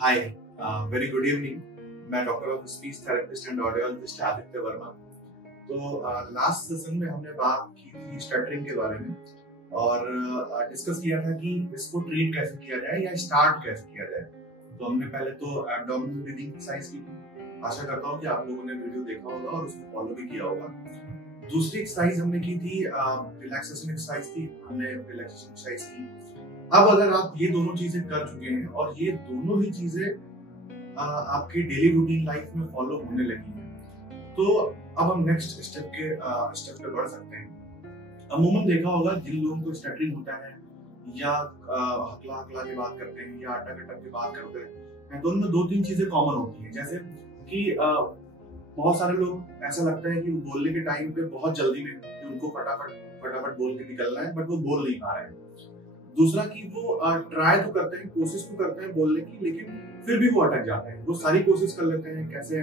हाय, very good evening. मैं doctor of speech therapist and audiologist Aditya Verma. तो last session में हमने बात की थी स्टटरिंग के बारे में और डिस्कस किया था कि इसको ट्रीट कैसे किया जाए या स्टार्ट कैसे किया जाए। तो हमने पहले तो एब्डोमिनल ब्रीदिंग एक्सरसाइज की थी। आशा करता हूँ कि आप लोगों ने वीडियो देखा होगा और उसको फॉलो भी किया होगा। दूसरी एक्सरसाइज हमने की थी रिलैक्सेशन एक्सरसाइज थी, हमने रिलैक्सेशन एक्सरसाइज की। अब अगर आप ये दोनों चीजें कर चुके हैं और ये दोनों ही चीजें आपकी डेली रूटीन लाइफ में फॉलो होने लगी हैं, तो अब हम नेक्स्ट स्टेप पे बढ़ सकते हैं। अमूमन देखा होगा जिन लोगों को स्टटरिंग होता है या हकला हकला के बात करते हैं या अटक अटक के बात करते हैं, तो उनमें दो तीन चीजें कॉमन होती हैं। जैसे कि बहुत सारे लोग ऐसा लगता है कि वो बोलने के टाइम पे बहुत जल्दी में उनको फटाफट बोल के निकलना है, बट वो बोल नहीं पा रहे हैं। दूसरा कि वो ट्राई तो करते हैं, कोशिश तो करते हैं बोलने की, लेकिन फिर भी वो अटक जाते हैं। वो सारी कोशिश कर लेते हैं, कैसे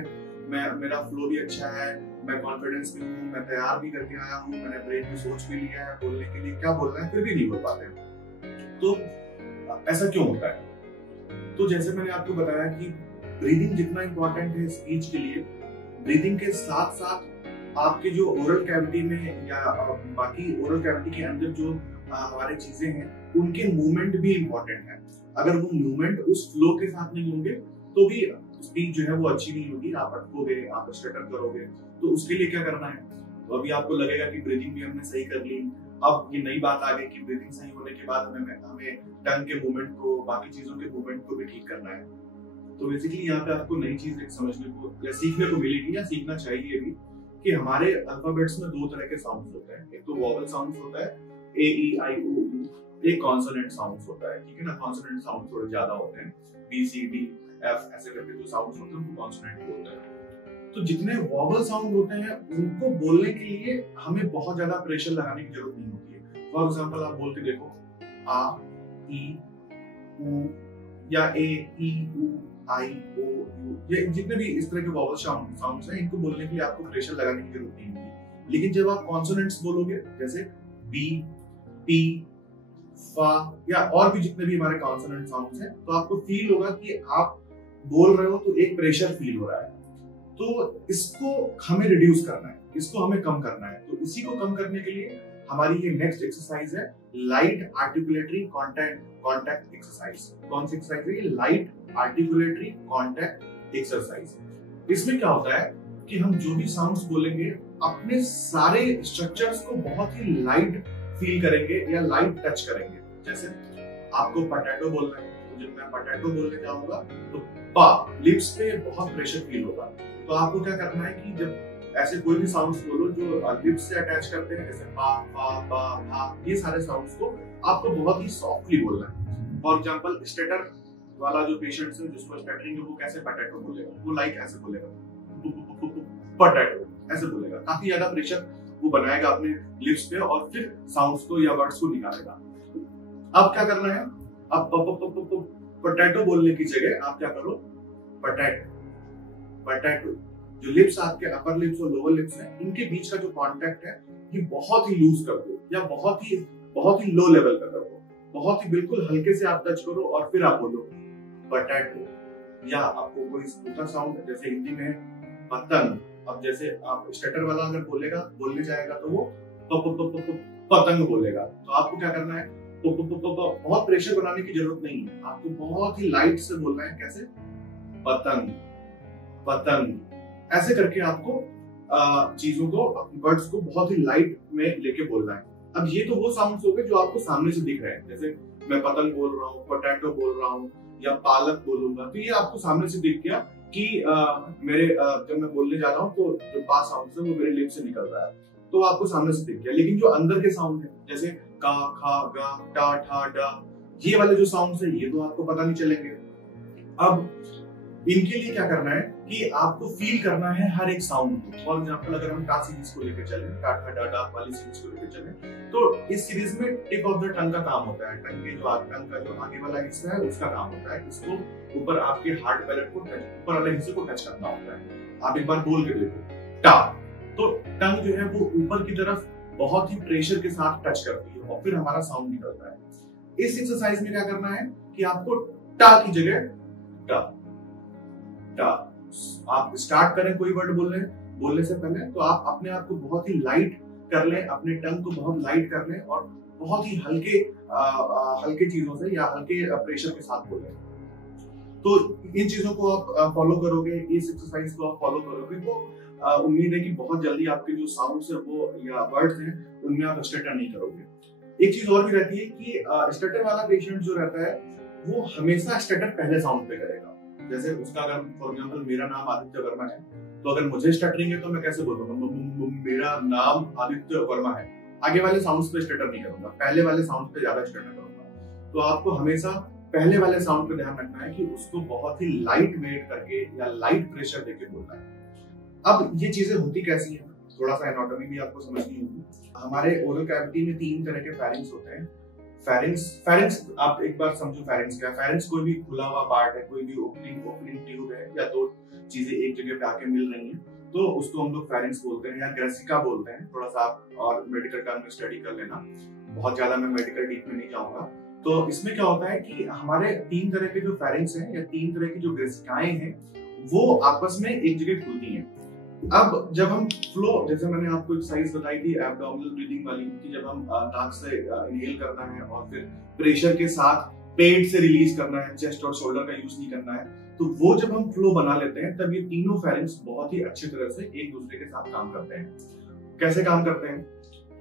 मेरा फ्लो भी अच्छा है, मैं कॉन्फिडेंस में हूँ, मैं तैयार भी करके आया हूँ, मैंने ब्रेन में सोच भी लिया है बोलने के लिए क्या बोलना है, फिर भी नहीं बोल पाते। तो ऐसा क्यों होता है? तो जैसे मैंने आपको बताया कि ब्रीदिंग जितना इंपॉर्टेंट है स्पीच के लिए, ब्रीदिंग के साथ साथ आपके जो ओरल कैविटी में या बाकी ओरल कैविटी के अंदर जो हमारे चीजें हैं उनके मूवमेंट भी इंपॉर्टेंट है। अगर वो मूवमेंट उस फ्लो के साथ नहीं होंगे तो भी स्पीच जो है वो अच्छी नहीं होगी। आप अटकोगे, आप स्टटर करोगे। तो उसके लिए क्या करना है? तो अभी आपको लगेगा कि ब्रीदिंग भी हमने सही कर ली। अब ये नई बात आ गई कि ब्रीदिंग सही होने के बाद हमें टंग के मूवमेंट को, बाकी चीजों के मूवमेंट को भी ठीक करना है। तो बेसिकली यहाँ पे आपको नई चीज समझने को या सीखने को मिलेगी या सीखना चाहिए भी कि हमारे अल्फाबेट्स में दो तरह के साउंड्स होते हैं। एक तो वोवल साउंड्स होता है, ए ई आई ओ यू। एक कॉन्सोनेंट साउंड्स होता है, ठीक है ना। कॉन्सोनेंट साउंड थोड़े ज्यादा होते हैं, बी सी डी एफ ऐसे करके जो साउंड्स होते हैं वो कॉन्सोनेंट होते हैं। तो जितने वोवल साउंड होते हैं उनको बोलने के लिए हमें बहुत ज्यादा प्रेशर लगाने की जरूरत नहीं होती है। फॉर एग्जांपल आप बोल के देखो, आ ई ऊ या ए ई ऊ आई ओ यू, ये जितने भी इस तरह के वोवल साउंड्स हैं, इनको बोलने के लिए आपको प्रेशर लगाने की जरूरत नहीं होगी। लेकिन जब आप कॉन्सोनेंट्स बोलोगे, जैसे बी, पी, फा या और भी जितने भी हमारे कॉन्सोनेंट साउंड्स हैं, तो आपको फील होगा कि आप बोल रहे हो तो एक प्रेशर फील हो रहा है। तो इसको हमें रिड्यूस करना है, इसको हमें कम करना है। तो इसी को कम करने के लिए हमारी ये नेक्स्ट एक्सरसाइज है, लाइट आर्टिकुलेटरी कॉन्टैक्ट एक्सरसाइज। कौन सी एक्सरसाइज है ये? Light articulatory contact exercise. इसमें क्या होता है कि हम जो भी साउंड्स बोलेंगे अपने सारे स्ट्रक्चर्स को बहुत ही लाइट फील करेंगे या लाइट टच करेंगे। जैसे आपको पोटैटो बोलना है, तो जब मैं पोटैटो बोलने जाऊंगा तो पा लिप्स पे बहुत प्रेशर फील होगा। तो आपको क्या करना है कि जब ऐसे कोई भी साउंड्स बोलो जो लिप्स से अटैच करते हैं, जैसे पा पा पा भा, ये सारे साउंड्स को आपको बहुत ही सॉफ्टली बोलना है। फॉर एग्जांपल स्टटर वाला जो पेशेंट्स है जिसको स्टटरिंग है, वो कैसे पोटैटो बोलेगा? वो लाइक ऐसे बोलेगा, पोटैटो ऐसे बोलेगा। काफी ज्यादा प्रेशर वो बनाएगा अपने लिप्स पे और फिर साउंड्स को या वर्ड्स को निकालेगा। अब क्या करना है? अब पोटैटो बोलने की जगह आप क्या करो? पोटैटो। जो लिप्स आपके अपर लिप्स और लोअर लिप्स हैं, इनके बीच का जो कांटेक्ट है ये बहुत ही लूज कर दो या बहुत ही लो लेवल का कर दो। बहुत ही बिल्कुल हल्के से आप टच करो और फिर आप बोलो पोटैटो। या आपको कोई स्मूथा साउंड, जैसे हिंदी में पतंग, अब जैसे आप स्टटर वाला अगर बोलने जाएगा तो वो पतंग बोलेगा। तो आपको क्या करना है? बहुत प्रेशर बनाने की जरूरत नहीं है, आपको बहुत ही लाइट से बोलना है। कैसे? पतंग ऐसे करके आपको चीजों को, वर्ड्स को बहुत ही लाइट में लेके बोलना है। अब ये तो वो साउंड्स हो गए जो आपको सामने से दिख रहे हैं। जैसे मैं पतंग बोल रहा हूँ, पोटैटो बोल रहा हूँ या पालक बोलूंगा, तो ये आपको सामने से दिख गया कि जब मैं बोलने जा रहा हूँ तो जो पा साउंड है वो मेरे लिप से निकल रहा है, तो आपको सामने से दिख गया। लेकिन जो अंदर के साउंड है, जैसे का, खा, गा, टा, ठा, डा, ये वाले जो साउंड्स है ये तो आपको पता नहीं चलेंगे। अब इनके लिए क्या करना है कि आपको फील करना है हर एक साउंड को। फॉर एग्जांपल अगर हम टा सीरीज को लेकर चले, टा ठा डा डा वाली सीरीज को लेकर चले, तो इस सीरीज में टिप ऑफ द टंग का काम होता है। टंग का जो आगे वाला हिस्सा है उसका काम होता है। इसको ऊपर आपके हार्ड पैलेट को ऊपर वाले हिस्से को टच करना होता है। आप एक बार बोल के देखो टा, तो टंग जो है वो ऊपर की तरफ बहुत ही प्रेशर के साथ टच करती है और फिर हमारा साउंड निकलता है। इस एक्सरसाइज में क्या करना है कि आपको टा की जगह ट ट। आप स्टार्ट करें कोई वर्ड बोलने से पहले तो आप अपने आप को बहुत ही लाइट कर लें, अपने टंग को बहुत लाइट कर लें और बहुत ही हल्के चीजों से या हल्के प्रेशर के साथ बोलें। तो इन चीजों को आप फॉलो करोगे, इस एक्सरसाइज को आप फॉलो करोगे तो उम्मीद है कि बहुत जल्दी आपके जो साउंड्स है वो या वर्ड्स हैं उनमें आप स्टटर नहीं करोगे। एक चीज और भी रहती है कि स्टटर वाला पेशेंट जो रहता है वो हमेशा स्टटर पहले साउंड पे करेगा। जैसे उसका अगर फॉर एग्जांपल मेरा नाम आदित्य वर्मा है तो अगर मुझे स्टटरिंग है तो मैं कैसे बोलूंगा, मेरा नाम आदित्य वर्मा है। आगे वाले साउंड्स पे स्टटर नहीं करूंगा, पहले वाले साउंड पे ज्यादा स्टटर करूंगा। तो आपको हमेशा पहले वाले साउंड पे ध्यान रखना है कि उसको बहुत ही लाइट वेट करके या लाइट प्रेशर देके बोलना है। अब ये चीजें होती कैसी हैं, थोड़ा सा एनाटॉमी भी आपको समझनी होगी। हमारे ओरल कैविटी में 3 तरह के फेरिंग्स होते हैं। फेरिंग्स आप एक बार समझो फेरिंग्स क्या है। फेरिंग्स कोई भी खुला हुआ पार्ट है, कोई भी ओपनिंग ट्यूब है या 2 चीजें एक जगह पे आके मिल रही हैं तो उसको हम लोग फेरिंग्स बोलते हैं या ग्रेसिका बोलते हैं। थोड़ा सा आप और मेडिकल टर्म में स्टडी कर लेना, बहुत ज्यादा मैं मेडिकल डीप में नहीं जाऊंगा। तो इसमें क्या होता है कि हमारे 3 तरह के जो फेरिंग्स हैं या 3 तरह की जो ग्रेसिकाएं हैं वो आपस में एक जगह खुलती हैं। अब जब हम फ्लो, जैसे मैंने आपको एक्सरसाइज बताई थी एब्डोमिनल ब्रीदिंग वाली कि जब हम नाक से इनहेल करना है और फिर प्रेशर के साथ पेट से रिलीज करना है, चेस्ट और शोल्डर का यूज नहीं करना है, तो वो जब हम फ्लो बना लेते हैं तब ये तीनों फेरिंग्स बहुत ही अच्छी तरह से एक दूसरे के साथ काम करते हैं। कैसे काम करते हैं?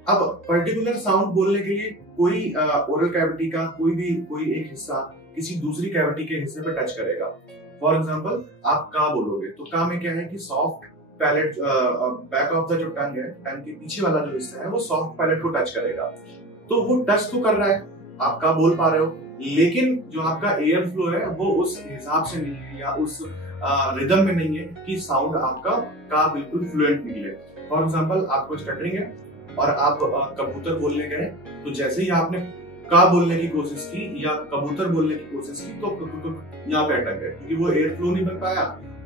अब पर्टिकुलर साउंड बोलने के लिए कोई ओरल कैविटी का कोई एक हिस्सा किसी दूसरी कैविटी के हिस्से पे टच करेगा। फॉर एग्जांपल आप का बोलोगे तो का में क्या है कि soft palate, back of the जो टंग है, टंग के पीछे वाला जो हिस्सा है वो सॉफ्ट पैलेट को टच करेगा। तो वो टच तो कर रहा है, आप का बोल पा रहे हो, लेकिन जो आपका एयर फ्लो है वो उस हिसाब से नहीं है या उस रिदम में नहीं है कि साउंड आपका का बिल्कुल फ्लुएंट निकले। फॉर एग्जांपल आपको स्टटरिंग है और आप कबूतर बोलने गए तो जैसे ही आपने का बोलने की कोशिश की या कबूतर बोलने की कोशिश की तो यहाँ पे अटक गए क्योंकि वो एयर फ्लो नहीं बन पाया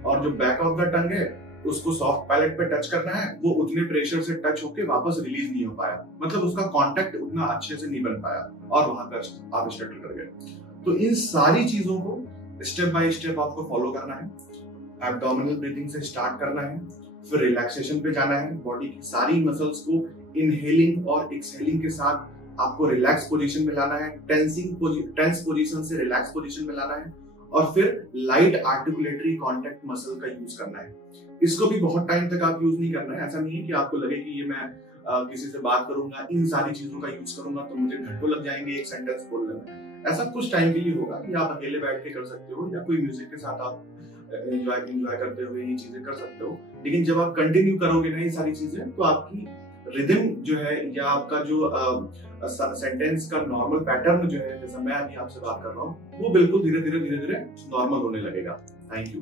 और जो बैक ऑफ द टंग है उसको सॉफ्ट पैलेट पे टच करना है, वो उतने प्रेशर से टच होके वापस रिलीज नहीं हो पाया, मतलब उसका कांटेक्ट उतना अच्छे से नहीं बन पाया और वहां पर आप स्टटर कर गए। तो इन सारी चीजों को स्टेप बाय स्टेप आपको फॉलो करना है। एब्डोमिनल ब्रीथिंग से स्टार्ट करना है, फिर रिलैक्सेशन पे जाना है, बॉडी की सारी मसल्स को इनहेलिंग और एक्सहेलिंग के साथ आपको रिलैक्स पोजीशन में लाना है, टेंस पोजीशन से रिलैक्स पोजीशन में लाना है और फिर लाइट आर्टिकुलेटरी कॉन्टैक्ट मसल का यूज करना है। इसको भी बहुत टाइम तक आप यूज नहीं करना है। ऐसा नहीं है कि आपको लगे कि ये मैं किसी से बात करूंगा, इन सारी चीजों का यूज करूंगा तो मुझे घंटों लग जाएंगे एक सेंटेंस बोलने में। ऐसा कुछ टाइम के लिए होगा कि आप अकेले बैठ के कर सकते हो या कोई म्यूजिक के साथ आप एंजॉय करते हुए ये चीजें कर सकते हो। लेकिन जब आप कंटिन्यू करोगे ना ये सारी चीजें तो आपकी रिदम जो है या आपका जो सेंटेंस का नॉर्मल पैटर्न जो है, जैसा मैं अभी आपसे बात कर रहा हूँ, वो बिल्कुल धीरे धीरे नॉर्मल होने लगेगा। Thank you.